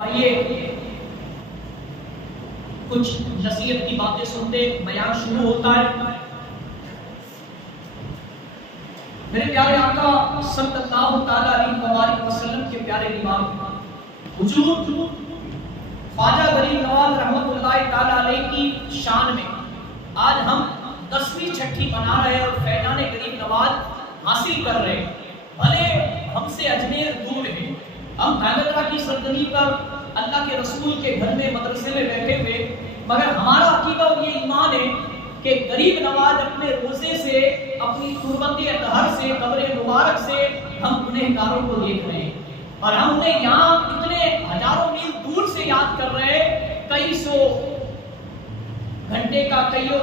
आइए कुछ नसीहत की बातें सुनते बयान शुरू होता है। मेरे प्यारे आका सल्लल्लाहु अलैहि वसल्लम के प्यारे इमाम हुजूर ख्वाजा गरीब नवाज रहमतुल्लाहि ताला अलैहि की शान में आज हम 10वीं छठी बना रहे और फैजान गरीब नवाज हासिल कर रहे हैं। भले हमसे अजमेर दूर है, हम धागरा की सरजमी पर अल्लाह के रसूल के घर में मदरसे में बैठे हुए, मगर हमारा अकीदा और ये ईमान है कि गरीब नवाज अपने रोजे से, अपनी कुर्बत अतहर से, कब्र मुबारक से हम गुनहगारों को देख रहे हैं और हम उन्हें यहाँ इतने हजारों मील दूर से याद कर रहे हैं। कई सौ घंटे का, कईयों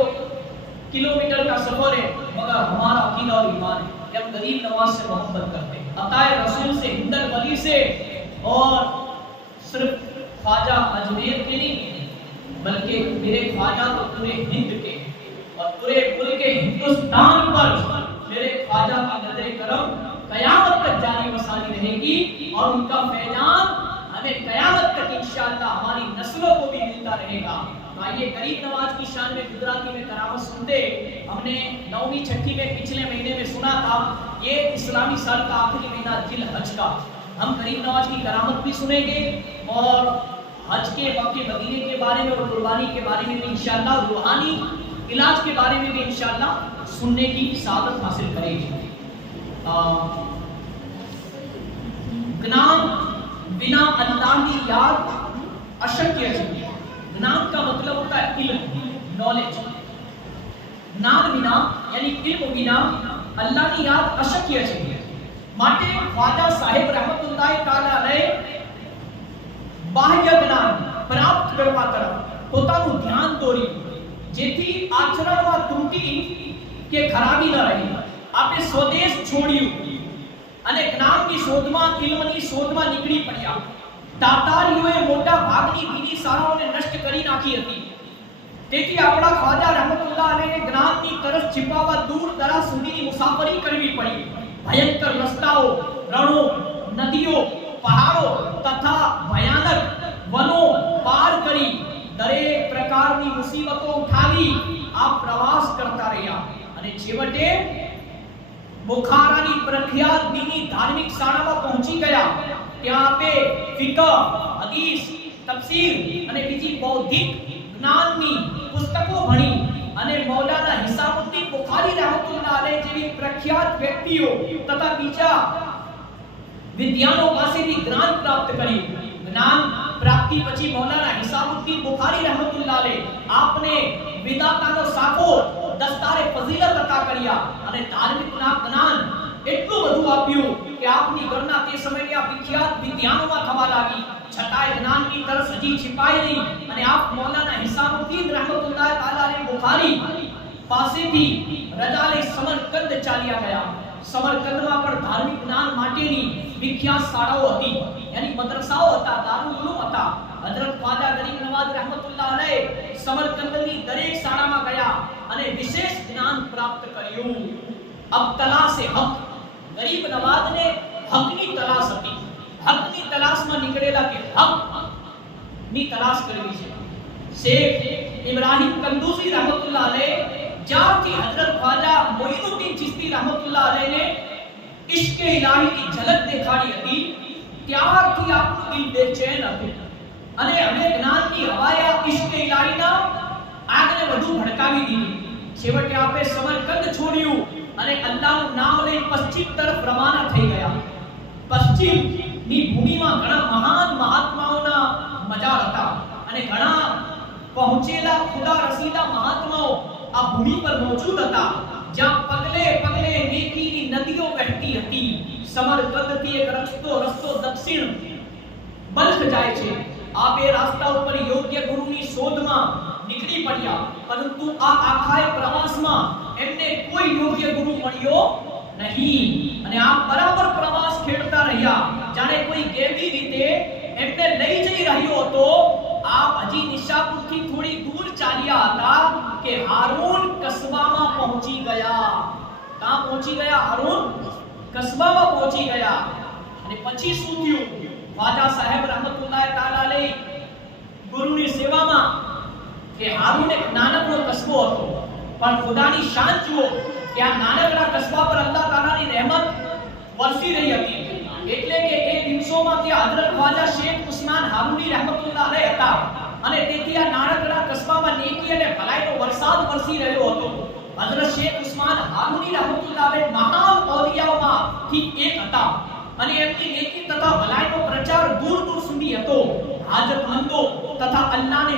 किलोमीटर का सफर है, मगर हमारा अकीदा और ईमान है कि हम गरीब नवाज से मोहब्बत करते हैं, अताए रसूल से, हिंदल वली से, और सिर्फ ख्वाजा अजमेर के नहीं बल्कि मेरे ख्वाजा तो पूरे हिंद के और पूरे मुल्क हिंदुस्तान पर मेरे ख्वाजा की नजर करम कयामत तक जारी वसारी रहेगी और उनका फैजान हमें कयामत तक इंशाअल्लाह हमारी नस्लों को भी मिलता रहेगा। तो आइए गरीब नवाज की शान में गुजराती में करामत सुनते। हमने 9वीं छठी में पिछले महीने में सुना था, ये इस्लामी साल का आखिरी महीना जिल हज का, हम गरीब नवाज की करामत भी सुनेंगे और हज के वाक़े मदीने के बारे में और कुर्बानी के बारे में भी इंशाअल्लाह, रूहानी इलाज के बारे में भी इंशाअल्लाह सुनने की सादत हासिल करेंगे। ज्ञान बिना अल्लाह की याद अशक्य है। ज्ञान का मतलब होता है इल्म, नॉलेज। ज्ञान बिना यानी इल्म बिना अल्लाह की याद अशक्य है। માટે ખ્વાજા સાહેબ रहमतुल्लाहि ताला अलैहि બાહ્ય જ્ઞાન પ્રાપ્ત કરવા તરફ પોતાનું ધ્યાન દોર્યું, જેથી આચરણમાં ત્રુટિ કે ખરાબી ન રહી। આપણે સ્વદેશ છોડ્યું અને જ્ઞાનની શોધમાં, ઇલ્મની શોધમાં નીકળી પડ્યા। તાતારીઓએ મોટા ભાગની બીજી શાળાઓને નષ્ટ કરી નાખી હતી, તેથી આપણા ખ્વાજા रहमतुल्लाहि अलैहि જ્ઞાનની તરફ छिपावा दूर दराज સુધીની મુસાફરી કરવી પડી। भयंकर रस्ताओं, रणों, नदियों, पहाड़ों तथा भयानक वनों पार करी दरेक प्रकारनी मुसीबतों उठावी आप प्रवास करता रह्या અને છેવટે બુખારાની પ્રખ્યાત દીની ધાર્મિક શાળામાં પહોંચી ગયા। ત્યાં આપે ફિકહ, હદીસ, તફસીર અને બીજી બૌદ્ધિક જ્ઞાનની પુસ્તકો ભણી અને મૌલાના હિસાબુદ્દીન બુખારી रहमतुल्लाहि अलैहि જેવી પ્રખ્યાત વ્યક્તિઓ તથા બીજા વિદ્વાનો પાસેથી જ્ઞાન પ્રાપ્ત કરી। જ્ઞાન પ્રાપ્તિ પછી મૌલાના હિસાબુદ્દીન બુખારી रहमतुल्लाहि अलैहि આપને વિદાતાનો સાફો દસ્તારે ફઝીલત અતા કર્યા અને ધાર્મિકના જ્ઞાન એટલું બધું આપ્યું કે આપની ગણના તે સમયે આ વિખ્યાત વિદ્યાનોમાં થવા લાગી। છતાંય જ્ઞાનની તરસ હજી छिपाई नहीं અને આપ મૌલાના હિસાબુદ્દીન रहमतुल्लाहि ताला अलैहि બુખારી પાસેથી રજા લઈ સમરકંદ ચાલ્યા ગયા। સમરકંદમાં પણ ધાર્મિક જ્ઞાન માટેની વિખ્યાત શાળાઓ હતી, યાની મદ્રસાઓ હતા, દારુલ ઉલૂમ હતા। હઝરત ખ્વાજા ગરીબ નવાજ रहमतुल्लाहि अलैहि સમરકંદની દરેક શાળામાં ગયા અને વિશેષ જ્ઞાન પ્રાપ્ત કર્યું। अब तलाश हक, गरीब नवाज ने हकनी तलाश હતી। हकनी तलाशમાં નીકળેલા કે હકની તલાશ કરવી છે। शेख इब्राहिम कंदूसी रहमतुल्लाह अलैहि ज्यारती हजरत ख्वाजा मोइनुद्दीन चिश्ती रहमतुल्लाह अलैहि ने इश्क इलाही की झलक देखाड़ी હતી, ત્યારથી આપણું દિલ બેચેન હતું અને હવે જ્ઞાનની હવાએ ઇશ્ક ઇલાહીના આગને વધુ ભડકાવી દીધી। છેવટે આપે સમરકંદ છોડ્યું અને અલ્લાહનું નામ લઈ પશ્ચિમ તરફ રવાના થઈ ગયા। પશ્ચિમની ભૂમિમાં ઘણા મહાન મહાત્માઓના મજાર હતા અને ઘણા પહોંચેલા ખુદા રસીદા મહાત્માઓ આ ભૂમિ પર મોજૂદ હતા, જ્યાં પગલે પગલે નેકીની નદીઓ વહેતી હતી। સમરકંદથી એક રસ્તો દક્ષિણ બલ્ખ જાય છે। આપે રાસ્તા ઉપર યોગ્ય ગુરુની શોધમાં નીકળી પડ્યા, પરંતુ આ આખાય પ્રવાસમાં એમને કોઈ યોગ્ય ગુરુ મળ્યો નહીં અને આ બરાબર પ્રવાસ ખેડતા રહ્યા, જાણે કોઈ ગેવી રીતે એમને લઈ જઈ રહ્યો હતો। आप हजी निशापुर થી થોડી દૂર ચાલ્યા હતા કે હારૂન કસ્બામાં પહોંચી ગયા। કહાં પહોંચી ગયા? હારૂન કસ્બામાં પહોંચી ગયા। અને પછી શું થયું? ख्वाजा साहेब रहमतुल्लाहि ताला કે હારૂન એક નાનકડો કસ્બો હતો, પણ ખુદાની શાન જુઓ કે આ નાનકડા કસ્બા પર અલ્લાહ તાલાની રહેમત વરસી રહી હતી. એટલે કે એ દિવસોમાં કે હઝરત ખ્વાજા શેખ ઉસ્માન હારૂની રહેમતુલ્લાહ અલૈહ હતા, અને તેથી આ નાનકડા કસ્બામાં નેકી અને ભલાઈનો વરસાદ વરસી રહ્યો હતો. હઝરત શેખ ઉસ્માન હારૂની રહેમતુલ્લાહ અલૈહ મહાન ઔલિયાઓમાંથી એક હતા, અને એમની નેકી તથા ભલાઈનો પ્રચાર દૂર દૂર સુધી હતો. હાજતમંદો તથા અલ્લાહને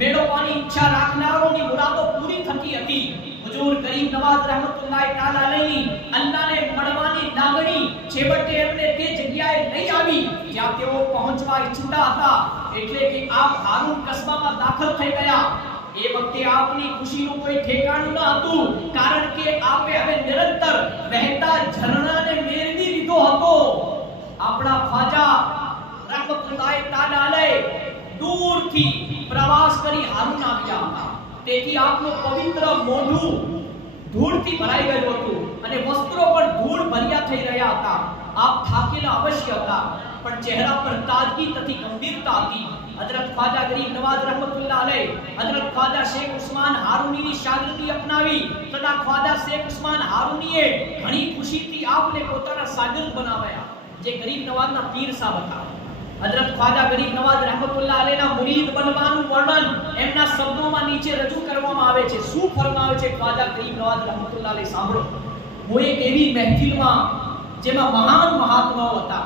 મેળવવાની ઈચ્છા રાખનારાઓની મુરાદો પૂરી થતી હતી. હુજૂર ગરીબ નવાઝ રહેમતુલ્લાહ તાલા અલૈહી અલ્લાહને મળવાની લાગણી છેવટે એમને તે જગ્યાએ લઈ આવી જ્યાં તેઓ પહોંચવા ઈચ્છતા હતા. એટલે કે આપ હારૂન કસ્બામાં દાખલ થઈ ગયા. એ વખતે આપની ખુશીનું કોઈ ઠેકાણું ન હતું, કારણ કે આપે હવે નિરંતર વહેતા ઝરણાને મેળવી લીધો હતો. આપણા ખ્વાજા રહેમતુલ્લાહ તાલા અલૈહ દૂરથી પ્રવાસ કરી હારૂન આવ્યા હતા. તેથી આપનું પવિત્ર મોઢું ધૂળથી ભરાઈ ગયું હતું અને વસ્ત્રો પણ ધૂળ ભર્યા થઈ રહ્યા હતા. આપ થાકેલા અવશ્ય હતા, પણ ચહેરા પર તાજગી તથા ગંભીરતા હતી. હઝરત ખ્વાજા ગરીબ નવાઝ રહેમતુલ્લાહ અલૈહ હઝરત ખ્વાજા શેખ ઉસ્માન હારૂનીની શાગિર્દી અપનાવી તથા ખ્વાજા શેખ ઉસ્માન હારૂનીએ ઘણી ખુશીથી આપને પોતાના શાગિર્દ બનાવ્યા, જે ગરીબ નવાઝના પીર સાહેબ હતા. હઝરત ખ્વાજા ગરીબ નવાઝ રહેમતુલ્લાહ અલૈહના મુરીદ બનવાનું વર્ણન એમના શબ્દોમાં નીચે રજૂ કરવામાં આવે છે. શું ફરમાવે છે ખ્વાજા ગરીબ નવાઝ રહેમતુલ્લાહ અલૈહ? સાંભળો. હું એક એવી મહેફિલમાં જેમાં મહાન મહાત્માઓ હતા,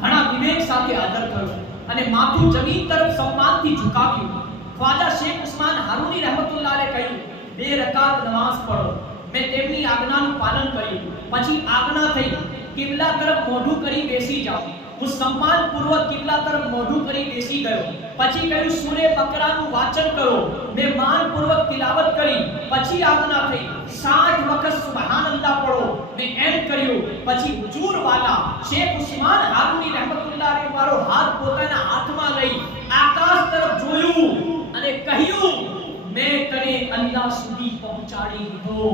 ઘણા વિવેક સાથે હાજર થયો અને માથું જમીન તરફ સન્માનથી ઝુકાવ્યું. ખ્વાજા શેખ ઉસ્માન હારૂની રહેમતુલ્લાહ અલૈહ કહ્યું, 2 રકાત નમાઝ પઢો. મેં તેમની આજ્ઞાનું પાલન કર્યું. પછી આજ્ઞા થઈ, કિબલા તરફ મોઢું કરી બેસી જાઓ. હું સન્માનપૂર્વક કિબલા તરફ મોઢું કરી બેસી ગયો. પછી કહ્યું, સૂરે બકરાનું વાંચન કરો. મેં માનપૂર્વક તિલાવત કરી. પછી આજ્ઞા થઈ, 60 વખત સુબહાનલ્લાહ પઢો. મેં એમ કર્યું. પછી હુજૂર વાલા શેખ ઉસ્માન હારૂની રહેમતુલ્લાહ અલૈહ મારો હાથ પોતાના હાથમાં લઈ આકાશ તરફ જોયું અને કહ્યું, મેં તને અલ્લાહ સુધી પહોંચાડી દીધો.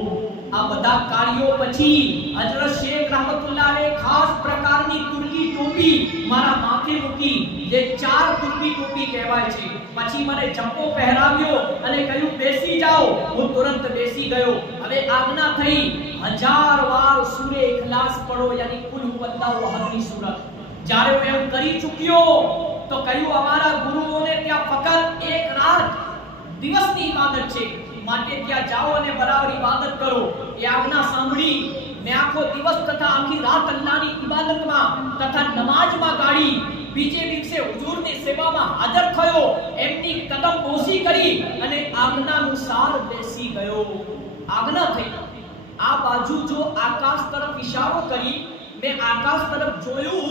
આ બધા કાર્યો પછી હઝરત શેખ રહેમતુલ્લાહ અલૈહ ખાસ પ્રકારની તુર્કી ટોપી મારા માથે મૂકી, જે 4 તુર્કી ટોપી કહેવાય છે. પછી મને જપ્પો પહેરાવ્યો અને કહ્યું, બેસી જાઓ. હું તુરંત બેસી ગયો. હવે આજ્ઞા થઈ, 1000 વાર સૂરે ઇખલાસ પઢો, યાની કુલ હુવલ્લાહુ અહદની સૂરત. જ્યારે હું એમ કરી ચૂક્યો તો કહ્યું, અમારા ગુરુઓને ત્યાં ફક્ત એક રાત દિવસની ઇબાદત છે, માટે ત્યાં જાઓ અને બરાબર ઇબાદત કરો. એ આજ્ઞા સાંભળી મેં આખો દિવસ તથા આખી રાત અલ્લાહની ઇબાદતમાં તથા નમાઝમાં ગાળી. બીજે દિવસે હુજૂરની સેવામાં હાજર થયો, એમની કદમ બોસી કરી અને આજ્ઞાનુસાર બેસી ગયો. આજ્ઞા થઈ. આ બાજુ જો આકાશ તરફ ઇશારો કરી, મેં આકાશ તરફ જોયું.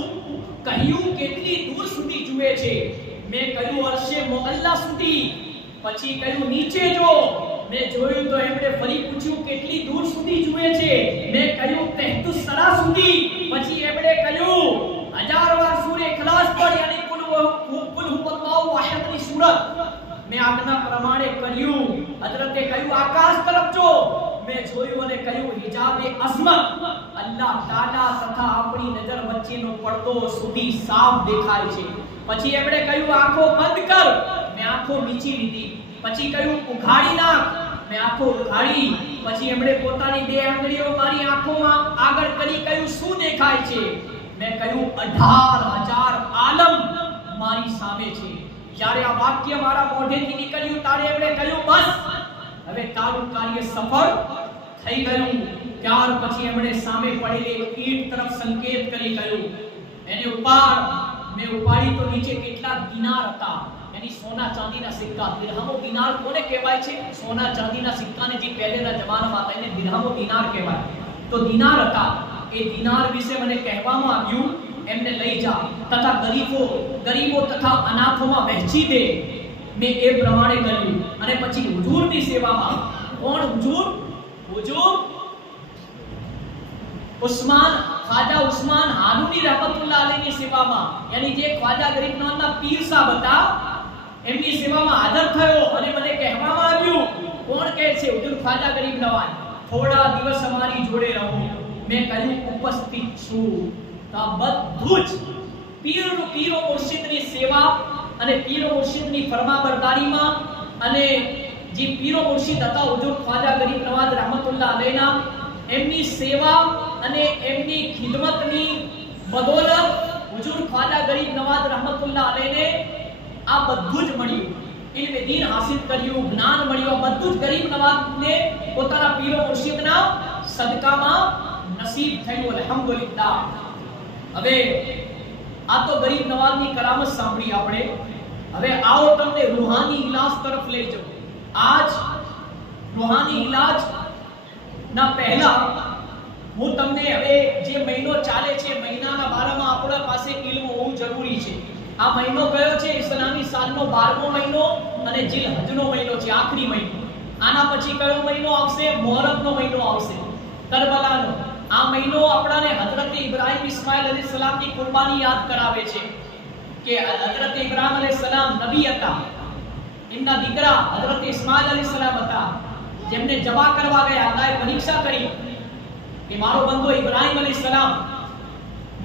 કહ્યું, કેટલી દૂર સુધી જુએ છે? મેં કહ્યું, અરશે મુઅલ્લા સુધી. પછી કહ્યું, નીચે જો. મેં જોયું તો એમણે ફરી પૂછ્યું, કેટલી દૂર સુધી જુએ છે? મેં કહ્યું, તહતુસ સરા સુધી. પછી એમણે કહ્યું, 1000 વાર સૂરે ઇખલાસ પઢ, યાની કુલ હુવલ્લાહુ અહદની સૂરત. મેં આજ્ઞા પ્રમાણે કર્યું. હઝરતે કહ્યું, આકાશ તરફ જો. મેં જોયું અને કહ્યું, હિજાબે અઝમત અલ્લાહ તાલા તથા આપણી નજર વચ્ચેનો પડદો સુધી સાફ દેખાય છે. પછી એમણે કહ્યું, આંખો બંધ કર. મેં આંખો મીચી લીધી. પછી કહ્યું, ઉઘાડી નાખ. મેં આંખો ઉઘાડી. પછી એમણે પોતાની 2 આંગળીઓ મારી આંખોમાં આગળ કરી કહ્યું, શું દેખાય છે? મેં કહ્યું, 18000 આલમ મારી સામે છે. જ્યારે આ વાક્ય મારા મોઢેથી નીકળ્યું ત્યારે એમણે કહ્યું, બસ હવે તારું કાર્ય સફળ થઈ ગયું. ત્યાર પછી એમણે સામે પડેલી ઈંટ તરફ સંકેત કરી કહ્યું, એને ઉપાડ. મેં ઉપાડી તો નીચે કેટલાક દિનાર હતા, यानी सोना चांदीना सिक्का. दिरहमो दिनार कोने कहेवाय छे? सोना चांदीना सिक्काने जे पहेलेना जमानामां હતા એને દિરહમો દિનાર કહેવાય. તો દિનાર હતા. એ દિનાર વિશે મને કહેવામાં આવ્યું, એમને લઈ જા તથા ગરીબો તથા અનાથોમાં વહેંચી દે. મેં એ પ્રમાણે કર્યું અને પછી હુજૂરની સેવામાં. કોણ હુજૂર? હુજૂર ઉસ્માન ખ્વાજા ઉસ્માન હારૂની રહેમતુલ્લાહ અલૈહની સેવામાં, યાની જે ખ્વાજા ગરીબ નવાઝના પીર સાહેબ હતા એમની સેવામાં હાજર થયો અને મને કહેવામાં આવ્યું, કોણ કહે છે? હુજૂર ખ્વાજા ગરીબ નવાઝ, થોડા દિવસ અમારી જોડે રહો. મેં કહ્યું, ઉપસ્થિત છું. તો બધું જ પીરો મુર્શિદની સેવા અને પીરો મુર્શિદની ફરમાબરદારીમાં અને જે પીરો મુર્શિદ હતા હુજુર ખ્વાજા ગરીબ નવાઝ રહમતુલ્લાહ અલૈના એમની સેવા અને એમની ખિદમતની બદૌલત હુજુર ખ્વાજા ગરીબ નવાઝ રહમતુલ્લાહ અલૈને આ બધું જ મળ્યું, ઇલ્મ દીન હાસિલ કર્યું, જ્ઞાન મળ્યું, બધું જ ગરીબ નવાઝને પોતાના પીરો મુર્શિદના સદકામાં નસીબ થયું, અલ્હમ્દુલિલ્લાહ। હવે આ તો ગરીબ નવાઝની કરામત સાંભળી આપણે, હવે આવો તમને રૂહાની ઇલાજ તરફ લઈ જાઉં। આજ રૂહાની ઇલાજ ના પહેલા હું તમને હવે જે મહિનો ચાલે છે મહિનાના બારામાં આપણા પાસે ઇલ્મ હોવું જરૂરી છે। આ મહિનો કયો છે? ઇસ્લામી સાલનો 12મો મહિનો અને જીલહજનો મહિનો છે, આખરી મહિનો। આના પછી કયો મહિનો આવશે? મુહર્રમનો મહિનો આવશે, કરબલાનો। આ મહિનો આપણાને હઝરત ઇબ્રાહીમ ઇસ્માઇલ અલૈહિસ્સલામની કુરબાની યાદ કરાવે છે કે હઝરત ઇબ્રાહીમ અલૈહિસ્સલામ નબી હતા, એમના દીકરા હઝરત ઇસ્માઇલ અલૈહિસ્સલામ હતા, જેમને જબા કરવા ગયા। અલ્લાહે પરીક્ષા કરી કે મારો બંદો ઇબ્રાહીમ અલૈહિસ્સલામ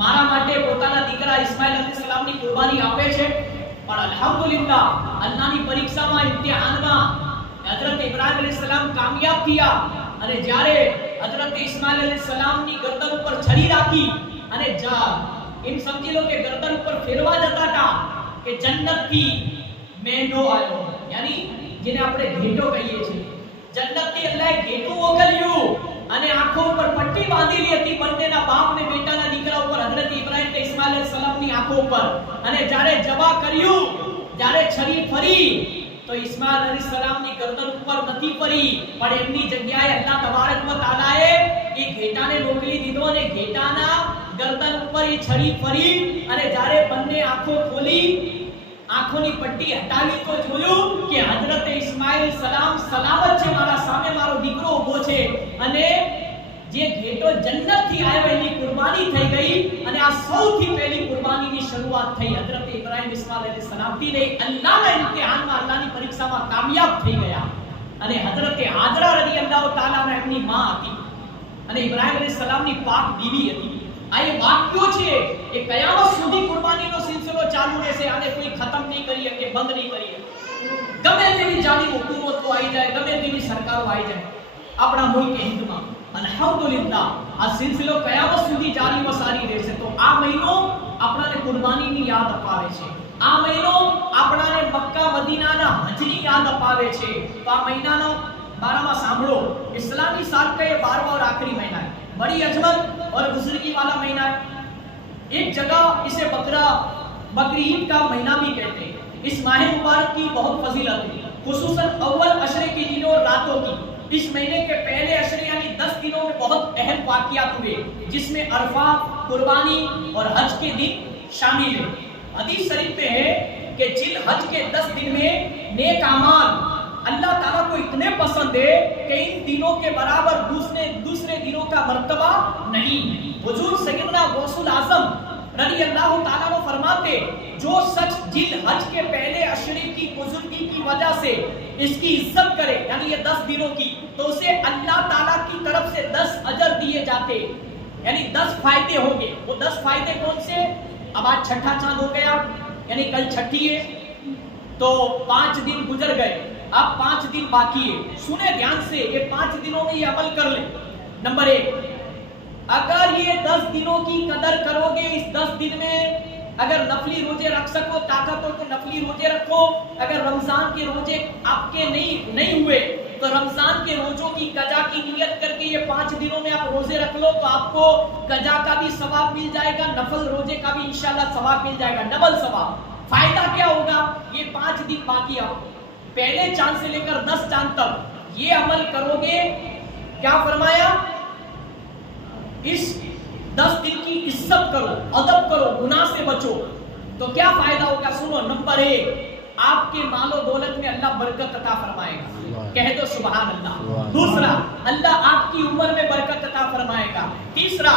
મારા માટે પોતાના દીકરા ઇસ્માઇલ અલૈહિસ્સલામની કુરબાની આપે છે, પણ અલ્હમ્દુલિલ્લાહ અલ્લાહની પરીક્ષામાં ઇમ્તિહાનમાં હઝરત ઇબ્રાહીમ અલૈહિસ્સલામ કામયાબ થયા અને જ્યારે હઝરત ઇસ્માઇલ અલૈહિસ્સલામની ગરદન ઉપર છરી રાખી અને એમ સમજી લો કે ગરદન ઉપર ફેરવા જતા હતા કે જન્નતથી મેંઢો આવ્યો, યાની જેને આપણે ઘેટો કહીએ છીએ, જન્નતથી અલ્લાહે ઘેટું મોકલ્યું અને આંખો ઉપર પટ્ટી બાંધેલી હતી બંનેના બાપ ને બેટાના દીકરા ઉપર, હઝરત ઇબ્રાહીમ અને ઇસ્માઇલ અલૈહિસ્સલામની આંખો ઉપર। અને જ્યારે જવા કર્યું, જ્યારે છરી ફરી તો ઇસ્માઇલ અલૈહિસ્સલામની ગરદન ઉપર નથી ફરી, પણ એમની જગ્યાએ અલ્લાહ તબારક વ તઆલાએ એ ઘેટાને મોકલી દીધો અને ઘેટાના ગરદન ઉપર એ છરી ફરી અને જ્યારે બંને આંખો ખોલી, આંખોની પટ્ટી હટાવી તો જોયું કે હઝરત ઇસ્માઇલ સલામ સલામત છે, મારા સામે મારો દીકરો ઊભો છે અને જે ઘેટો જન્નતથી આવ્યો એની કુરબાની થઈ ગઈ અને આ સૌથી પહેલી કુરબાનીની શરૂઆત થઈ હઝરત ઇબ્રાહીમ ઇસ્માઇલ અલૈહિસ્સલામથી ને અલ્લાહના ઇમ્તિહાનમાં અલ્લાહની પરીક્ષામાં કામયાબ થઈ ગયા। અને હઝરત હાજરા રદિયલ્લાહુ તાઆલા એમની માં હતી અને ઇબ્રાહીમ અલૈહિસ્સલામની પાક બીવી હતી। આ એ વાક્યો છે, એ કયામત સુધી કુરબાનીનો સિલસિલો ચાલુ રહેશે, આને કોઈ ખતમ નહીં કરી શકે, બંધ નહીં કરી શકે। ગમે તેવી જાલિમ હુકુમતો આવી જાય, ગમે તેવી સરકારો આવી જાય આપણા મુલ્ક હિન્દમાં, અલ્હમ્દુલિલ્લાહ આ સિલસિલો કયામત સુધી જારી વસારી રહેશે। તો આ મહિનો આપણાને કુરબાનીની યાદ અપાવે છે, આ મહિનો આપણાને મક્કા મદીનાના હજની યાદ અપાવે છે। તો આ મહિનાનો બારામાં સાંભળો, इस्लामी साल का ये 12वां और आखिरी महीना है, बड़ी अजमत और बुजुर्गी वाला महीना है। एक जगह इसे बकरी ईद का महीना भी कहते हैं। इस माह मुबारक की बहुत फजीलत है, खुसूसन अव्वल अशरे के दिनों और रातों की। इस महीने के पहले अशरे यानी 10 दिनों में बहुत अहम वाक़ियात हुए, जिसमें अरफा, कुर्बानी और हज के दिन शामिल है। हदीस शरीफ में है कि जिल हज के 10 दिन में नेक अमाल अल्लाह ताला को इतने पसंद है कि इन दिनों के बराबर दूसरे दिनों का मर्तबा नहीं। हुजूर सैयदना गौसुल आजम रज़ियल्लाहु ताला अन्हु फरमाते, जो शख्स जिल हज के पहले अशरे की बुजुर्गी की वजह से इसकी इज्जत करे, यानी ये 10 दिनों की, तो उसे अल्लाह ताला की तरफ से 10 अजर दिए जाते, यानी 10 फायदे होंगे। वो 10 फायदे कौन से? अब आज छठा चांद हो गया, यानी कल छठी है, तो 5 दिन गुजर गए, अब 5 दिन बाकी है। सुने ध्यान से, ये 5 दिनों में ये अमल कर ले। नंबर 1, अगर ये 10 दिनों की कदर करोगे, इस 10 दिन में अगर नफली रोजे रख सको, ताकत हो तो नफली रोजे रखो। अगर रमजान के रोजे आपके नहीं हुए तो रमजान के रोजों की कजा की नियत करके ये 5 दिनों में आप रोजे रख लो, तो आपको कजा का भी सवाब मिल जाएगा, नफल रोजे का भी इंशाल्लाह सवाब मिल जाएगा, डबल सवाब। फायदा क्या होगा? ये 5 दिन बाकी, आप पहले चांद से लेकर 10 चांद तक ये अमल करोगे, क्या फरमाया? इस 10 दिन की इज्जत करो, अदब करो, गुनाह से बचो, तो क्या फायदा होगा? सुनो, नंबर 1, आपके मालो दौलत में अल्लाह बरकत अता फरमाएगा, कह दो सुभान अल्लाह। दूसरा, अल्लाह आपकी उम्र में बरकत अता फरमाएगा। तीसरा,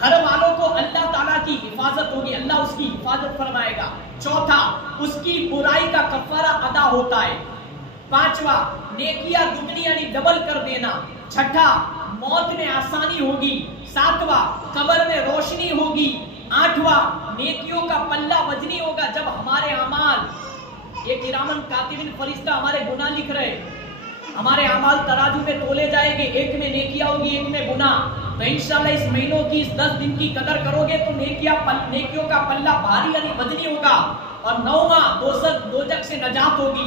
घर वालों को अल्लाह ताला की हिफाजत होगी, अल्लाह उसकी हिफाजत फरमाएगा। चौथा, उसकी बुराई का कफारा अदा होता है। पांचवा, नेकियां दुगनी यानी डबल कर देना। छठा, मौत में आसानी होगी। सातवां, कब्र में रोशनी होगी। आठवां, नेकियों का पल्ला वजनी होगा, जब हमारे अमाल ये किरामन कातिबिन फरिश्ता हमारे गुनाह लिख रहे हैं। हमारे अमाल तराजू में तोले जाएंगे, एक में नेकियां होगी, एक में गुनाह। तो इंशाल्लाह इस महीनों की, इस 10 दिन की कदर करोगे तो नेकियों का पल्ला भारी यानी वजनी होगा, और 9वां दोजख से नजात होगी,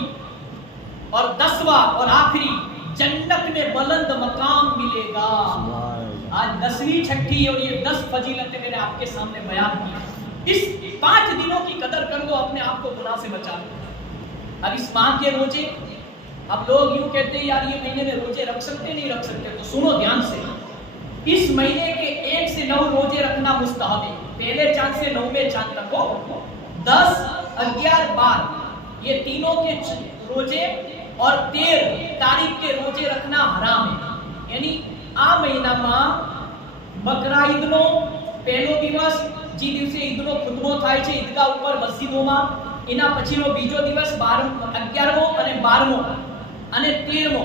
और 10वां और आखिरी जन्नत में बुलंद मकाम मिलेगा। आज 10वीं छठी और ये 10 फजीलतें मैंने आपके सामने बयान की। इस 5 दिनों की कदर कर लो, अपने आप को गुनाह से बचा लो। अब इस माह के रोजे, अब लोग यूं कहते हैं यार ये महीने में रोजे रख सकते नहीं रख सकते, तो सुनो ध्यान से। इस महीने के 1 से 9 रोजे रखना मुस्तहब है। पहले चांद से 9वें चांद तक हो, 10, 11, 12 ये तीनों के रोजे और 13 तारीख के रोजे रखना हराम है। यानी आ महीनाમાં બકરા ઈદનો પહેલો દિવસ, જે દિવસે ઈદનો ખુતબો થાય છે ઈદગાહ ઉપર મસ્જિદોમાં, એના પછીનો બીજો દિવસ 11મો અને 12મો અને 13મો,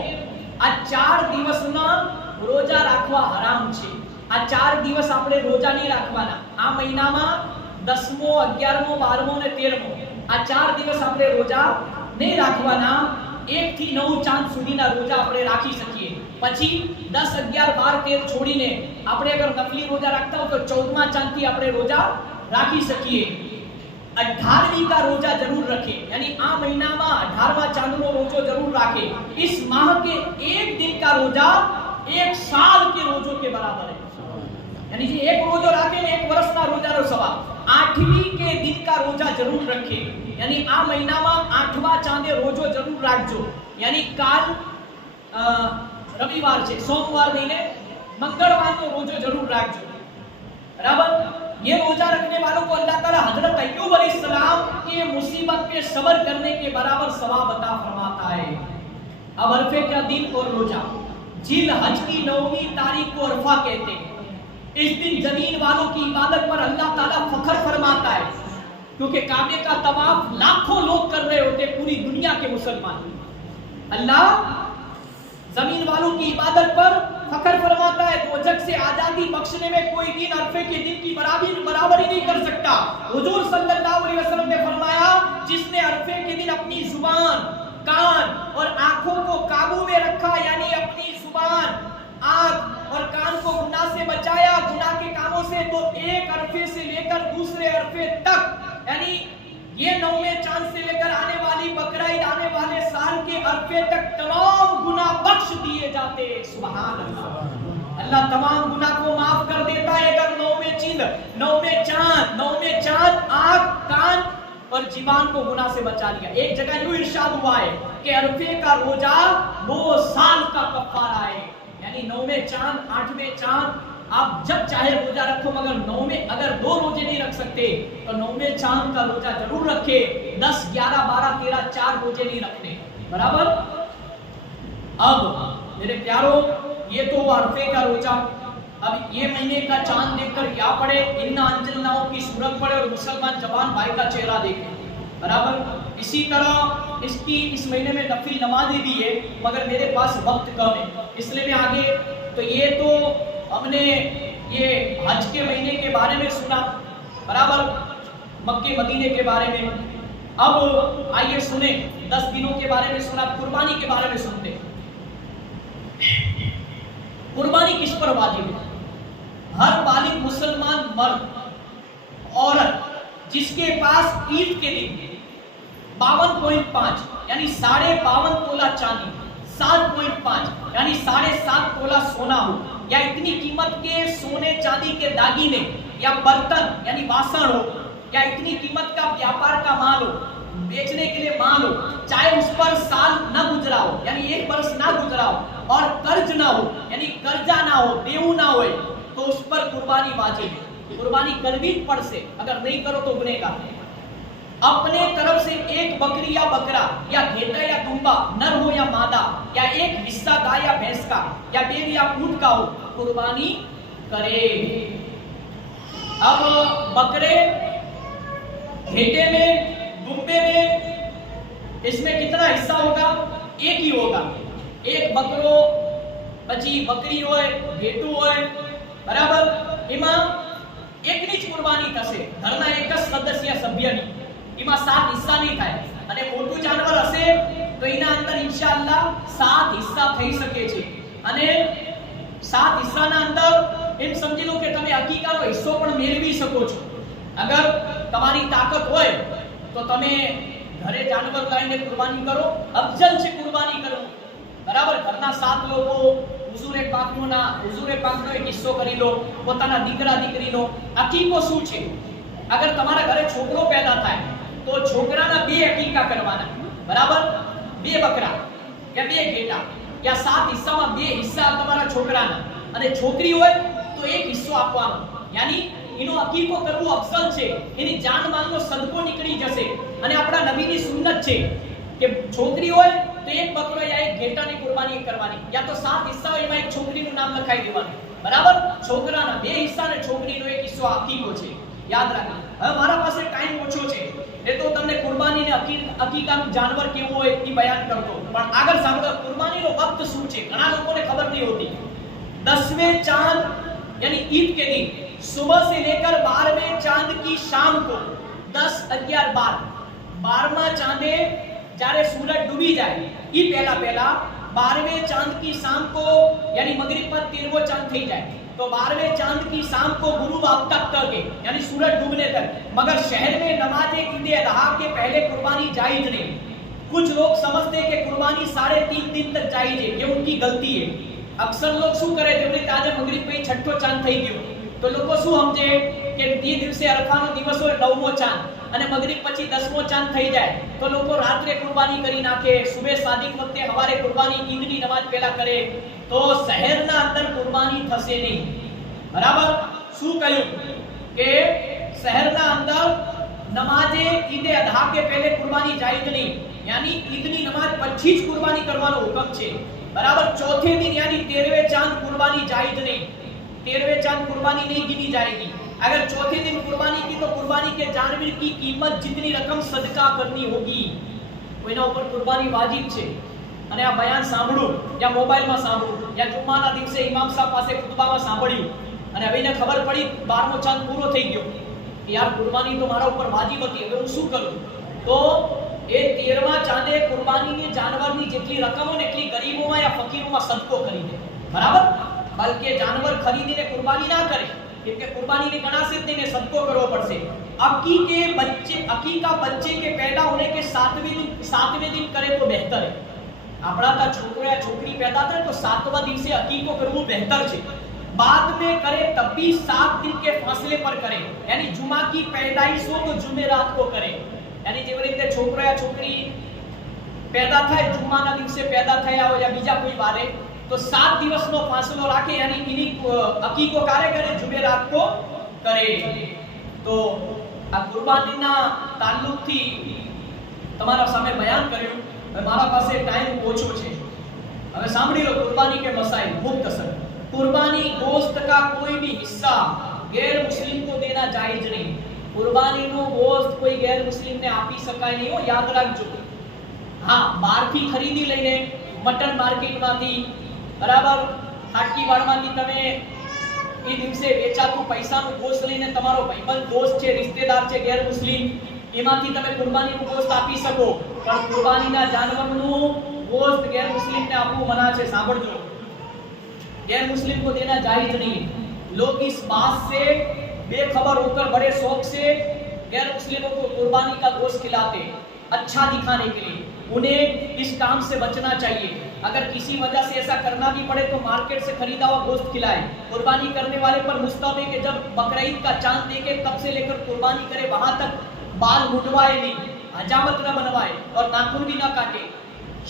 આ 4 દિવસના રોજા રાખવા હરામ છે। આ 4 દિવસ આપણે રોજા નહીં રાખવાના। આ મહિનામાં 10મો, 11મો, 12મો અને 13મો આ 4 દિવસ આપણે રોજા નહીં રાખવાના। 1 થી 9 ચાંદ સુધીના રોજા આપણે રાખી શકીએ। પછી 10, 11, 12, 13 છોડીને આપણે અગર નફલી રોજા રાખતા હો તો 14મા ચાંદ થી આપણે રોજા રાખી શકીએ। 18वीं का रोजा जरूर रखे, यानी आ महीना में 18वां चांद नो रोजो जरूर राखे। इस माह के 1 दिन का रोजा 1 साल के रोजों के बराबर है। यानी जे 1 रोजो राखे ने 1 वर्ष ना रोजा रो सवाल। 8वीं के दिन का रोजा जरूर रखे, यानी आ महीना में 8वां चांदे रोजो जरूर राखजो। यानी काल रविवार छे, सोमवार नहीं ने मंगलवार को रोजो जरूर राखजो, बराबर। ये रोजा रखने वालों को अल्लाह ताला हजरत अय्यूब अलैहिस्सलाम की मुसीबत पे सब्र करने के बराबर सवाब अता फरमाता है। अब अरफे का दिन और रोजा, जिल हज की 9वीं तारीख को अरफा कहते हैं। इस दिन जमीन वालों की इबादत पर अल्लाह ताला फख्र फरमाता है, क्योंकि काबे का तवाफ लाखों लोग कर रहे होते, पूरी दुनिया के मुसलमान। अल्लाह जमीन वालों की इबादत पर फख्र फरमाता है। दोजख से आजादी बख्शने में कोई दिन अरफे के दिन की बराबरी नहीं कर सकता। हुजूर सल्लल्लाहु अलैहि वसल्लम ने फरमाया, जिसने अरफे के दिन अपनी जुबान, कान और आंखों को काबू में रखा, यानी अपनी जुबान, आंख और कान को गुनाह से बचाया, गुनाह के कामों से, तो 1 अरफे से लेकर दूसरे अरफे तक, यानी ये 9वें चांद से लेकर आने वाली बकरा ईद, आने वाले साल के अरफे तक तमाम गुनाह बख्श दिए जाते। सुभान अल्लाह। अल्लाह तमाम गुनाह को माफ कर देता है अगर 9वें चांद आंख, कान और जीवान को गुनाह से बचा लिया। एक जगह यूं इरशाद हुआ है कि अरफे का रोजा 2 साल का कफारा है। यानी 9वें चांद, 8वें चांद आप जब चाहे रोजा रखो, मगर 9वें अगर 2 रोजे नहीं रख सकते तो 9वें चांद का रोजा जरूर रखे। 10, 11, 12, 13 4 रोजे नहीं रखने, बराबर। अब मेरे प्यारों, ये तो अरफे का रोजा। अब ये महीने का चांद देखकर क्या पढ़े? इन्ना अंजलनाओं की सूरत पढ़े और मुसलमान जवान भाई का चेहरा देखे, बराबर। इसी तरह इस महीने में नफिल नमाजें भी है, मगर मेरे पास वक्त कम है, इसलिए मैं आगे। तो ये तो हमने ये हज के महीने के बारे में सुना, बराबर, मक्के मदीने के बारे में। अब आइए सुने 10 दिनों के बारे में सुना, कुर्बानी के बारे में सुनते। कुर्बानी किस पर वाजिब है? हर बालिग मुसलमान मर्द, औरत जिसके पास ईद के दिन 52.5 यानी 52.5 तोला चांदी, 7.5 यानी 7.5 तोला सोना हो, या इतनी कीमत के सोने चांदी के दागीने या बर्तन यानी वासन हो, या इतनी कीमत का व्यापार का माल हो, बेचने के लिए माल हो, चाहे उस पर साल न गुजरा हो, यानी 1 वर्ष ना गुजरा हो, और कर्ज ना हो, यानी कर्जा ना हो, देऊ ना हो, तो उस पर कुर्बानी वाजिब है। कुर्बानी करवी पड़ से, अगर नहीं करो तो गुनहगार। अपने तरफ से 1 बकरी या बकरा या घेटा या दुम्बा, नर हो या मादा, या 1 हिस्सा गाय या भैंस का, या बैल या ऊंट का हो, कुर्बानी करे। अब बकरे, घेटे में, दुम्बे में, इसमें कितना हिस्सा होगा? 1 ही होगा। 1 बकरो, પછી બકરી હોય, ઘેટું હોય, બરાબર, એમાં એકની જ કુરબાની થશે, ઘરના એક જ સદસ્ય સભ્યની, એમાં 7 હિસ્સા નહીં થાય। અને મોટું જાનવર ઇન્શાઅલ્લાહ 7 હિસ્સા થઈ શકે છે અને 7 હિસ્સાના અંદર એમ સમજી લો કે તમે અકીકાનો હિસ્સો પણ મેળવી શકો છો. અગર તમારી તાકાત હોય તો તમે ઘરે જાનવર લાવીને કુરબાની કરો. અફઝલ છે કુરબાની કરવું. બરાબર, ઘરના 7 લોકો હુઝુરે પાકનો એક હિસ્સો કરી લો, પોતાના દીકરા દીકરીનો. અકીકો શું છે? અગર તમારા ઘરે છોકરો પેદા થાય તો છોકરાના 2 અકીકા કરવાના. બરાબર, 2 બકરા કે 2 ઘેટા, યા 7 હિસ્સામાં 2 હિસ્સા તમારા છોકરાના, અને છોકરી હોય તો 1 હિસ્સો આપવાનો. યાની એનો અકીકો કરવો અફઝલ છે. એની જાન માલનો સદકો નીકળી જશે. અને આપણા નબીની સુન્નત છે કે છોકરી હોય તો 1 બકરો યા 1 ઘેટાની કુરબાની કરવાની, યા તો 7 હિસ્સા હોય એમાં એક છોકરીનું નામ લખાઈ દેવાનું. બરાબર, છોકરાના 2 હિસ્સા અને છોકરીનો 1 હિસ્સો અકીકો છે. યાદ રાખજો. હવે મારા પાસે ટાઈમ ઓછો છે એ તો તમને કુરબાની ને અકીકાનું જાનવર કેવું હોય એ બયાન કરતો, પણ આગળ સાંભળો કુરબાનીનો વક્ત શું છે. ઘણા લોકોને ખબર નહીં હોતી. 10वें चांद यानी ईद के दिन सुबह से लेकर 12वें चांद की शाम को 10, 11, 12 12वां चांदे જ્યારે સૂરજ ડૂબી જાય એ પહેલા 12वें चांद की शाम को यानी मगरिब पर 13वां चांद થઈ જાય तो 12वें चांद की शाम को गुरूब आफ्ताब तक यानी सूरज डूबने तक. मगर शहर में नमाज ईद अज़हा के पहले कुर्बानी जायज नहीं. कुछ लोग समझते हैं कि कुर्बानी 3.5 दिन तक जायज है. ये उनकी गलती है. अक्सर लोग શું કરે છે, આજે મગરિબ પછી છઠ્ઠો ચાંદ થઈ ગયો તો લોકો શું સમજે કે તે દિવસે અરફાનો દિવસ હોય 9મો ચાંદ અને મગરિબ પછી 10મો ચાંદ થઈ જાય તો લોકો રાત્રે કુરબાની કરી નાખે. સુબહ સાદિક વખતે હવારે કુરબાની ઈદની નમાજ પહેલા કરે તો શહેરના અંદર કુરબાની થશે નહીં. બરાબર, શું કહ્યું કે શહેરના અંદર નમાજે ઈદ અઝહા કે પહેલે કુરબાની જાયજ નહીં. यानी ईदनी नमाज પછી જ કુરબાની કરવાનો હુકમ છે. बराबर, चौथे दिन यानी 13वें चांद कुर्बानी जायज नहीं. 13वें चांद कुर्बानी नहीं गिनी जाएगी. अगर चौथे दिन कुर्बानी की तो कुर्बानी के जानवर की कीमत जितनी रकम सदका करनी होगी. कोईना ऊपर कुर्बानी वाजिब છે અને આ બયાન સાંભળો યા મોબાઈલમાં સાંભળો યા જુમ્માના દિવસે ઇમામ સાહેબ પાસે ખુતબામાં સાંભળ્યું અને હવેને ખબર પડી 12મો ચાંદ પૂરો થઈ ગયો યાર કુરબાની તો મારા ઉપર વાજિબ હતી, હવે હું શું કરું? તો એ 13મા ચાંદે કુરબાનીની જાનવરની જેટલી રકમ હોય ને એટલી ગરીબોમાં યા ફકીરોમાં સદકો કરી દે. બરાબર, બલકે જાનવર ખરીદીને કુરબાની ના કરે કેમ કે કુરબાનીની ગણાશે જ નહીં, સદકો કરવો પડશે. अकीका बच्चे के पैदा होने के 7वें दिन करे तो बेहतर है. આપણા તા છોકરો યા છોકરી पैदा થાય તો 7વાं દિવસે અકીકો કરવું बेहतर છે. बाद में करे तब भी 7 दिन के फासले पर करे. यानी जुमा की पैदाइश हो तो जुमेरात को करे. यानी જેવી રીતે છોકરો યા છોકરી पैदा થાય જુમ્માના દિવસે पैदा થયા હોય યા બીજા કોઈ વારે તો 7 દિવસનો ફાસલો રાખે यानी એની અકીકો ક્યારે કરે? જુમેરાત को કરે. તો આ કુરબાનીના તાલ્લુકથી તમારા સામે બયાન કર્યું. હવે મારા પાસે ટાઈમ ઓછો છે. હવે સાંભળી લો કુરબાની કે મસાઇલ મુખ્તસર. कुर्बानी गोश्त का कोई भी हिस्सा गैर मुस्लिम को देना जायज नहीं. कुर्बानी नो गोश्त कोई गैर मुस्लिम ने आपी શકાય નહીં હો, યાદ રાખજો. હા, બહારથી ખરીદી લઈને મટન માર્કેટમાંથી બરાબર ખાટકીવાડમાંથી તમે એ દિવસે વેચાતું પૈસાનું ગોશ્ત લઈને તમારો ભાઈબંધ દોસ્ત છે રિશ્તેદાર છે ગેર મુસ્લિમ એમાંથી તમે કુરબાનીનું ગોશ્ત આપી શકો, પણ કુરબાનીના જાનવરનું ગોશ્ત ગેર મુસ્લિમને આપવું મના છે. સાંભળજો, गैर मुस्लिम को देना जायज नहीं. लोग इस बात से बेखबर होकर बड़े शौक से गैर मुस्लिमों को कुर्बानी का गोश्त खिलाते अच्छा दिखाने के लिए. उन्हें इस काम से बचना चाहिए. अगर किसी वजह से ऐसा करना भी पड़े तो मार्केट से खरीदा हुआ गोश्त खिलाए. कुर्बानी करने वाले पर मुस्तहब है कि जब बकरीद का चांद देखे तब से लेकर कुर्बानी करे वहां तक बाल मुंडवाए नहीं, हजामत न बनवाए और नाखून भी न काटे.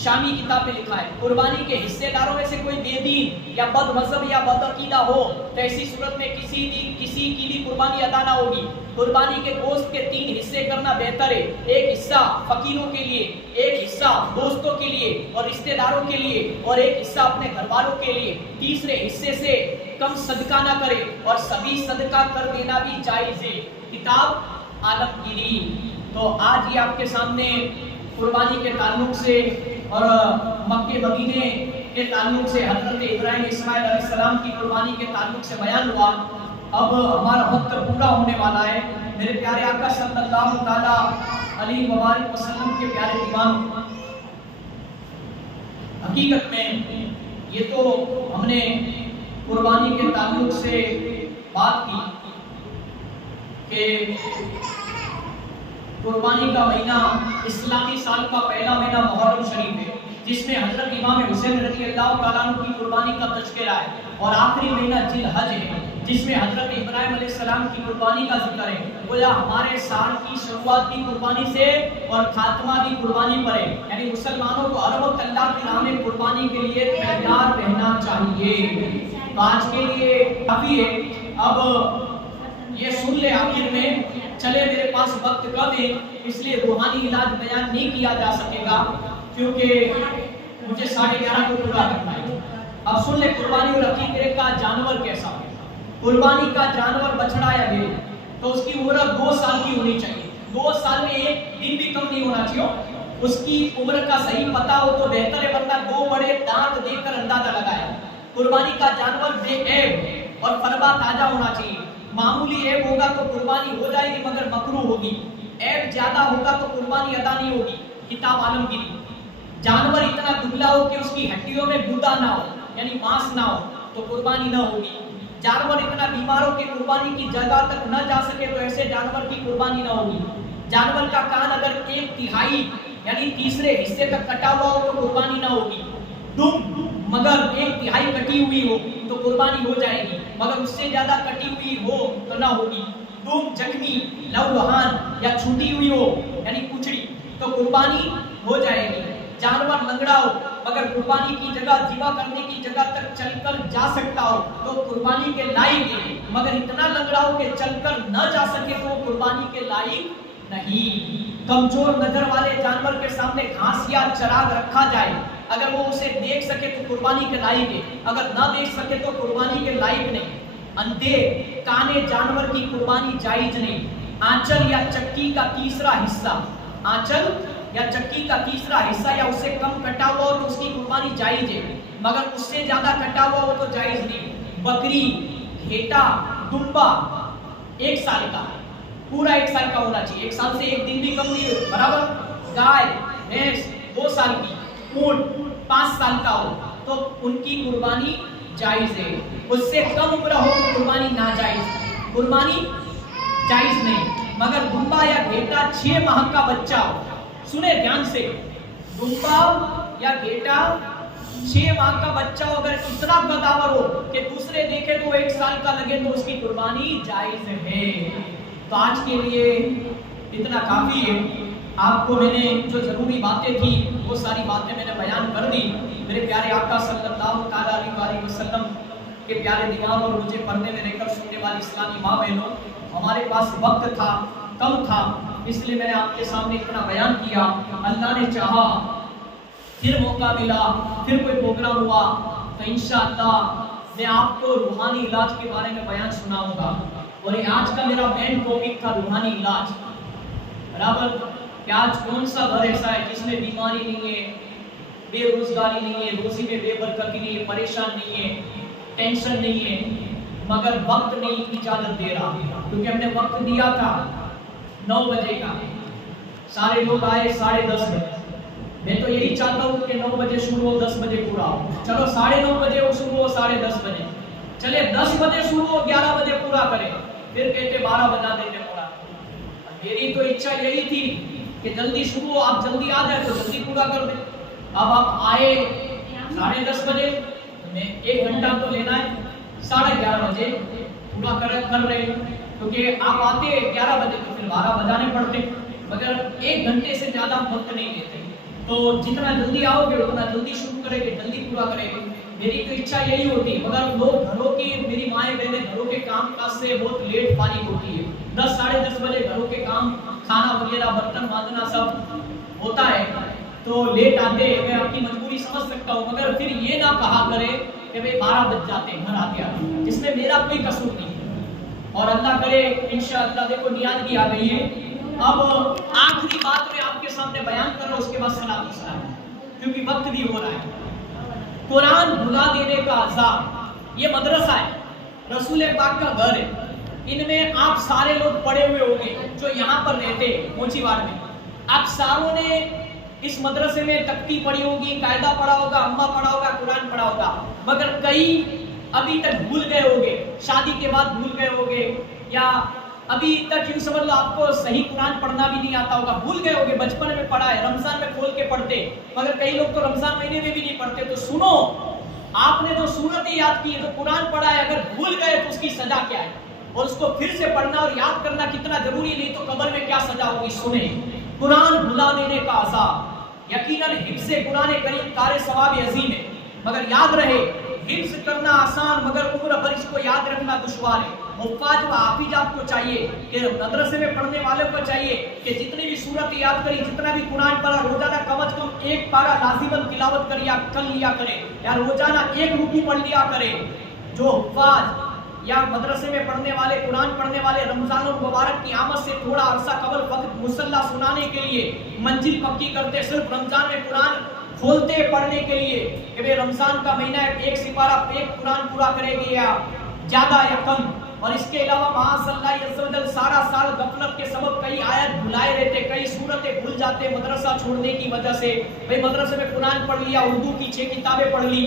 शामी किताब में लिखा है कुर्बानी के हिस्सेदारों में से कोई बेदीन या बदमज़हब या बदअकीदा हो तो ऐसी सूरत में किसी की भी कुर्बानी अदा ना होगी. कुर्बानी के गोश्त के 3 हिस्से करना बेहतर है. एक हिस्सा फकीरों के लिए, एक हिस्सा दोस्तों के लिए और रिश्तेदारों के लिए और एक हिस्सा अपने घर वालों के लिए. तीसरे हिस्से से कम सदका ना करे और सभी सदका कर देना भी जायज है. किताब आलमगीरी. तो आज ये आपके सामने कुर्बानी के ताल्लुक से और मक्के मदीने के ताल्लुक से हजरत इब्राहिम इस्माइल अलैहिस्सलाम की कुर्बानी के ताल्लुक से बयान हुआ. अब हमारा वक्त पूरा होने वाला है. मेरे प्यारे आका सल्लल्लाहु ताला अलैहि वसल्लम के प्यारे दीवानों, हकीकत में ये तो हमने कुर्बानी के ताल्लुक से बात की कि कुर्बानी का महीना इस्लामी साल का पहला महीना मुहर्रम शरीफ है, जिसमें हजरत इमाम हुसैन रज़ी अल्लाह तआला अन्हु की कुर्बानी का तज़किरा है, और आखिरी महीना जिलहज है जिसमें हजरत इब्राहिम अलैहिस्सलाम की कुर्बानी का जिक्र है। बोला हमारे साल की शुरुआत भी कुर्बानी से और खात्मा भी कुर्बानी पर है, यानी मुसलमानों को हर वक्त अल्लाह की राह में कुर्बानी के लिए तैयार रहना चाहिए। तो आज के लिए काफी है, अब ये सुन ले आखिर में। चले मेरे पास वक्त कम है, इसलिए रूहानी इलाज बयान नहीं किया जा सकेगा क्योंकि मुझे 11:30 को पूरा करना है। अब सुन ले कुर्बानी और अकीके का जानवर कैसा है। कुर्बानी का जानवर बछड़ा या भेड़, तो उसकी उम्र 2 साल की होनी चाहिए। 2 साल में एक दिन भी कम नहीं होना चाहिए। उसकी उम्र का सही पता हो तो बेहतर है, वरना 2 बड़े दांत देखकर अंदाजा लगाए। कुर्बानी का जानवर बेऐब और फरबा ताजा होना चाहिए। मामूली ऐब होगा तो कुर्बानी हो जाएगी मगर मकरूह होगी, ऐब ज्यादा होगा तो कुर्बानी अदा नहीं होगी। किताब आलमगीरी। जानवर इतना दुबला हो कि उसकी हड्डियों में गुदा ना हो, यानी मांस ना हो, तो कुर्बानी ना होगी। जानवर इतना बीमार हो कि कुर्बानी की जगह तक न जा सके तो ऐसे जानवर की कुर्बानी ना होगी। जानवर का कान अगर 1/3 यानी तीसरे हिस्से तक कटा हुआ हो तो कुर्बानी ना होगी। दुम मगर 1/3 कटी हुई हो तो कुर्बानी हो जाएगी, मगर उससे ज्यादा कटी हुई हो तो ना होगी। दुम जख्मी, लहूलुहान या छूटी हुई हो यानी कुचड़ी तो कुर्बानी हो जाएगी। जानवर लंगड़ा हो मगर कुर्बानी की जगह जीवा करने की जगह तक चलकर जा सकता हो तो कुर्बानी के लायक है, मगर इतना लंगड़ा हो कि चलकर न जा सके तो कुर्बानी के लायक नहीं। कमजोर नजर वाले जानवर के सामने घास या चराग रखा जाए, अगर वो उसे देख सके तो कुर्बानी के लायक है, अगर ना देख सके तो कुर्बानी के लायक नहीं। अंधे काने जानवर की कुर्बानी जायज नहीं। आंचल या चक्की का तीसरा हिस्सा, आंचल या चक्की का तीसरा हिस्सा या उससे कम कटा हुआ हो तो उसकी कुर्बानी जायज है, मगर उससे ज्यादा कटा हुआ हो तो जायज नहीं। बकरी, घेटा, दुम्बा 1 साल का, पूरा 1 साल का होना चाहिए, 1 साल से 1 दिन भी कम नहीं हो, बराबर। गाय, भैंस 2 साल की, ऊंट 5 साल का हो तो उनकी कुर्बानी जायज है। उससे कम उम्र हो तो कुर्बानी नाजायज, कुर्बानी जायज नहीं। मगर दुम्बा या घेटा 6 माह का बच्चा हो, सुने ध्यान से, दुम्बा या घेटा 6 माह का बच्चा हो, अगर इतना गदावर हो कि दूसरे देखे तो 1 साल का लगे तो उसकी कुर्बानी जायज है। तो आज के लिए इतना काफी है। आपको मैंने जो जरूरी बातें थी वो सारी बातें मैंने बयान कर दी। मेरे प्यारे आका सल्लल्लाहु अलैहि वसल्लम के प्यारे दीवान और मुझे पर्दे में रहकर सुनने वाली इस्लामी माँ बहनों, हमारे पास वक्त था, कम था, इसलिए मैंने आपके सामने इतना बयान किया। अल्लाह ने चाहा फिर मौका मिला, फिर कोई प्रोग्राम हुआ तो इंशाअल्लाह मैं आपको रूहानी इलाज के बारे में बयान सुनाऊंगा। और आज का मेरा मेन टॉपिक था रूहानी इलाज, बराबर। कि आज कौन सा घर ऐसा है जिसमें बीमारी नहीं है, बेरोजगारी नहीं है, रोजी में बेबरकती नहीं है, परेशान नहीं है, टेंशन नहीं है, मगर वक्त नहीं इजाजत दे रहा, क्योंकि हमने वक्त दिया था 9 बजे का, सारे लोग आए 10:30 बजे। मैं तो यही चाहता हूँ कि 9 बजे शुरू हो, 10 बजे पूरा हो। चलो 9:30 बजे वो शुरू हो, 10:30 बजे चले, 10 बजे शुरू हो, 11 बजे पूरा करें, फिर कहते 12 बजा देते पूरा। मेरी तो इच्छा यही थी कि जल्दी शुरू हो, आप जल्दी आ जाए तो जल्दी पूरा कर दे। अब आप आए 10:30 बजे, तो मैं 1 घंटा तो लेना है, 11:30 बजे पूरा कर रहे, क्योंकि आप आते 11 बजे तो फिर 12 बजाने पड़ते, मगर 1 घंटे से ज्यादा वक्त नहीं लेते। तो जितना जल्दी आओगे उतना जल्दी शुरू करेंगे, जल्दी पूरा करेंगे। मेरी तो इच्छा यही होती, मगर लोग घरों की, मेरी माएँ बहनें घरों के काम काज से बहुत लेट फारिग होती है। 10 साढ़े 10 बजे घरों के काम, खाना वगैरह, बर्तन मांजना सब होता है, तो लेट आते। मैं आपकी मजबूरी समझ सकता हूँ, मगर फिर ये ना कहा करे कि भाई 12 बज जाते हैं घर आते आते, जिसमें मेरा कोई कसूर नहीं है। और अल्लाह करे इंशाअल्लाह, देखो नियाज भी आ गई है। अब आखिरी बात मैं आपके सामने बयान कर रहा हूँ, उसके बाद सलाम सलाम, क्योंकि वक्त भी हो रहा है। कुरान भुला देने का अज़ाब, ये मदरसा है, रसूल पाक का घर है, इनमें आप सारे लोग पढ़े हुए होंगे जो यहाँ पर रहते हैं मोचीवाड़ में। आप सारों ने इस इस मदरसे में तख्ती पढ़ी होगी, कायदा पढ़ा होगा, अम्मा पढ़ा होगा, कुरान पढ़ा होगा, मगर कई अभी तक भूल गए होंगे, शादी के बाद भूल गए होंगे, या अभी तक यूं समझ लो आपको सही कुरान पढ़ना भी नहीं आता होगा, भूल गए होंगे, बचपन में पढ़ा है, रमजान में खोल के पढ़ते, मगर कई लोग तो रमजान महीने में भी नहीं पढ़ते। तो सुनो, आपने जो सूरतें याद की है, जो कुरान पढ़ा है, अगर भूल गए तो उसकी सजा क्या है, और उसको फिर से पढ़ना और याद करना कितना जरूरी, नहीं तो कब्र में क्या सजा होगी। सुने, कुरान भुला देने का अज़ाब, यकीनन हिफ्ज़े कुरान करीम कार सवाब अजीम है, मगर याद रहे हिफ्ज़ करना आसान, मगर उम्र भर इसको याद रखना दुश्वार है। मुफ्ताज व हाफिज आपको चाहिए कि मदरसे में पढ़ने वालों को चाहिए कि जितनी भी सूरत याद करी, जितना भी कुरान पढ़ा, रोजाना कम से कम एक पारा लाजिमन तिलावत कर लिया करे, या रोजाना एक रुकू पढ़ लिया करे। जो हुफ्फाज या मदरसे में पढ़ने वाले, कुरान पढ़ने वाले, रमजान मुबारक की आमद से थोड़ा अरसा कबल वक्त मुसल्ला सुनाने के लिए मंजिल पक्की करते, सिर्फ रमजान में कुरान खोलते पढ़ने के लिए कि भाई रमजान का महीना है, एक सिपारा एक कुरान पूरा करेंगे या ज्यादा या कम। और इसके अलावा माशाअल्लाह सारा साल गफलत के सबब कई आयत भुलाए रहते, कई सूरतें भूल जाते मदरसा छोड़ने की वजह से। भाई मदरसे में कुरान पढ़ लिया, उर्दू की 6 किताबें पढ़ ली,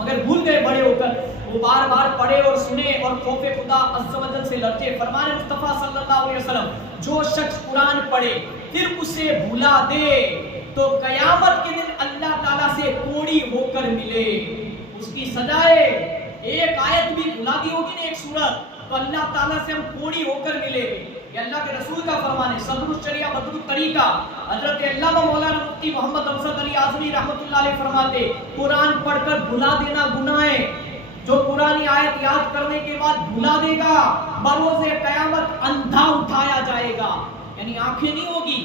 मगर भूल गए बड़े होकर। वो बार बार पढ़े और सुने और खौफे खुदा अज़्ज़ व जल से लड़ते। फरमाने मुस्तफ़ा सल्लल्लाहु अलैहि वसल्लम, जो शख्स कुरान पढ़े फिर उसे भुला दे तो कयामत के दिन अल्लाह ताला से कोड़ी होकर मिले। उसकी सजाए, एक आयत भी भुला दी होगी ना, एक सूरत, तो अल्लाह ताला से हम कोड़ी होकर मिले। ये अल्लाह के रसूल का फरमान है। सदरुल शरिया बदरुल तरीका, हजरत अल्लामा मौलाना मुफ्ती मोहम्मद अमजद अली आज़मी रहमतुल्लाह अलैह फरमाते, कुरान पढ़कर भुला देना गुनाह है। जो पुरानी आयत याद करने के बाद भुला देगा, बरोज़े क़यामत अंधा उठाया जाएगा, यानी आंखें नहीं होगी,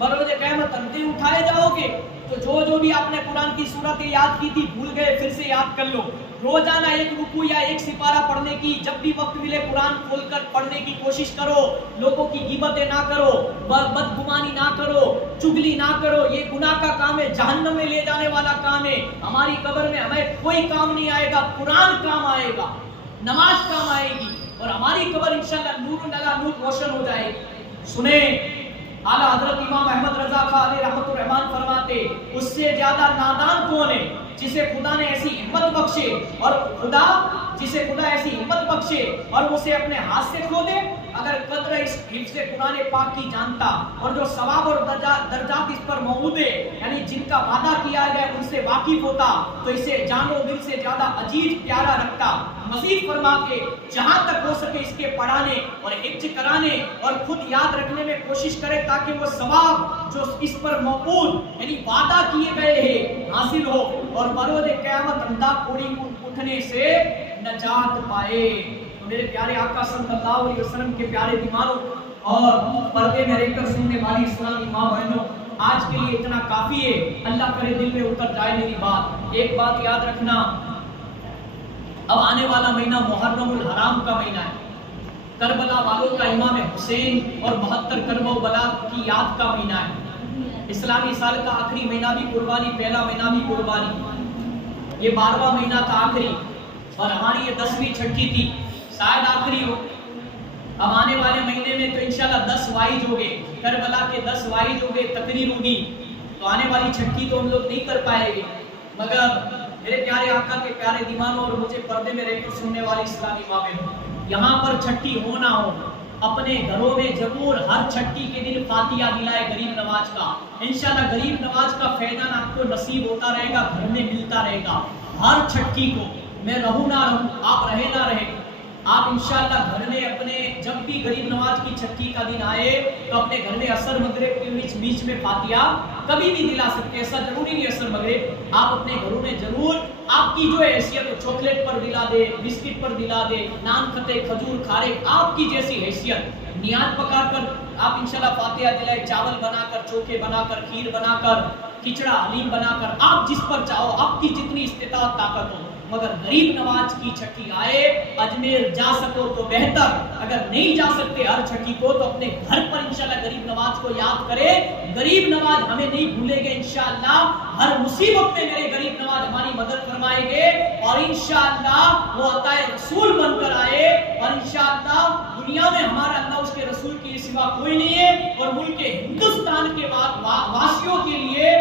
बरोज़े क़यामत अंधे उठाए जाओगे। तो जो भी आपने कुरान की सूरतें याद की थी, भूल गए, फिर से याद कर लो। रोजाना एक रुकू या एक सिपारा पढ़ने की, जब भी वक्त मिले कुरान खोलकर पढ़ने की कोशिश करो। लोगों की गिबतें ना करो, बदगुमानी ना करो, चुगली ना करो, ये गुनाह का काम है, जहन्नम में ले जाने वाला काम है। हमारी कब्र में हमें कोई काम नहीं आएगा, कुरान काम आएगा, नमाज काम आएगी, और हमारी कब्र इंशाअल्लाह नूर नला नूर रोशन हो जाएगी। सुने, आला हजरत इमाम अहमद रजा खां अलैहि रहमतुर रहमान फरमाते, उससे ज्यादा नादान कौन है जिसे खुदा ने ऐसी हिम्मत बख्शे, और खुदा जिसे खुदा ऐसी हिम्मत बख्शे और उसे अपने हाथ से खो दे। अगर कद्र इस हिफ्ज़े कुरान पाक की जानता और जो सवाब और दर्जात इस पर मौजूद है, यानी जिनका वादा किया गया उनसे वाकिफ होता, तो इसे जानो दिल से ज्यादा अजीज प्यारा रखता। मजीद फरमा के जहां तक हो सके इसके पढ़ाने और हिफ्ज़ कराने और खुद याद रखने में कोशिश करे, ताकि वो सवाब जो इस पर मौजूद यानी वादा किए गए हैं हासिल हो, और बरोज़े क़यामत अंधा कोड़ी उठने से नजात पाए। तो मेरे प्यारे आका सल्लल्लाहु अलैहि वसल्लम के प्यारे दीवानों और पर्दे में रहकर सुनने वाली इस्लामी माँ बहनों, आज के लिए इतना काफी है। अल्लाह करे दिल में उतर जाए मेरी बात। एक बात याद रखना, अब आने वाला महीना मुहर्रमुल हराम का महीना है, करबला वालों का इमाम हुसैन और 72 करबो बला की याद का महीना है। इस्लामी साल का आखिरी महीना भी कुर्बानी, पहला महीना भी कुर्बानी, ये 12वां महीना था आखिरी, और हमारी ये 10वीं छठी थी, शायद आखिरी हो। अब आने वाले महीने में तो इंशाल्लाह 10 वाइज हो गए, करबला के 10 वाइज हो गए, तकरीर होगी, तो आने वाली छठी तो हम लोग नहीं कर पाएंगे। मगर मेरे प्यारे आका के प्यारे दीवानों और मुझे पर्दे में रहकर सुनने वाली इस्लामी माँ बहनों, यहाँ पर छठी हो ना हो, अपने घरों में जरूर हर छठी के दिन फातिहा दिलाए गरीब नवाज का। इंशाल्लाह गरीब नवाज का फैज़ान आपको नसीब होता रहेगा, घर में मिलता रहेगा। हर छठी को, मैं रहूं ना रहूं, आप रहे ना रहे, आप इंशाअल्लाह घर में अपने जब भी गरीब नवाज की छठी का दिन आए तो अपने घर में असर मगरिब के बीच में फातिहा कभी भी दिला सकते हैं। ऐसा जरूरी नहीं असर मगरिब, आप अपने घरों में जरूर आपकी जो हैसियत हो, चॉकलेट पर दिला दे, बिस्किट पर दिला दे, नान खते, खजूर खारे, आपकी जैसी हैसियत नियात पका कर आप इंशाल्लाह फातिहा दिलाए, चावल बनाकर, चोखे बनाकर, खीर बनाकर, खिचड़ा हलीम बनाकर, आप जिस पर चाहो, आपकी जितनी इस्तिताअत ताकत हो। मगर गरीब नवाज की छठी आए, अजमेर जा सको तो बेहतर, अगर नहीं जा सकते हर छठी को तो अपने घर पर इंशाल्लाह गरीब नवाज को याद करे। गरीब नवाज हमें नहीं भूलेंगे इंशाल्लाह, हर मुसीबत में मेरे गरीब नवाज हमारी मदद फरमाएंगे, और इंशाल्लाह वो अताए रसूल बनकर आए, और इंशाल्लाह दुनिया में हमारा अल्लाह उसके रसूल के सिवा कोई नहीं है, और मुल्क हिंदुस्तान के वासियों के लिए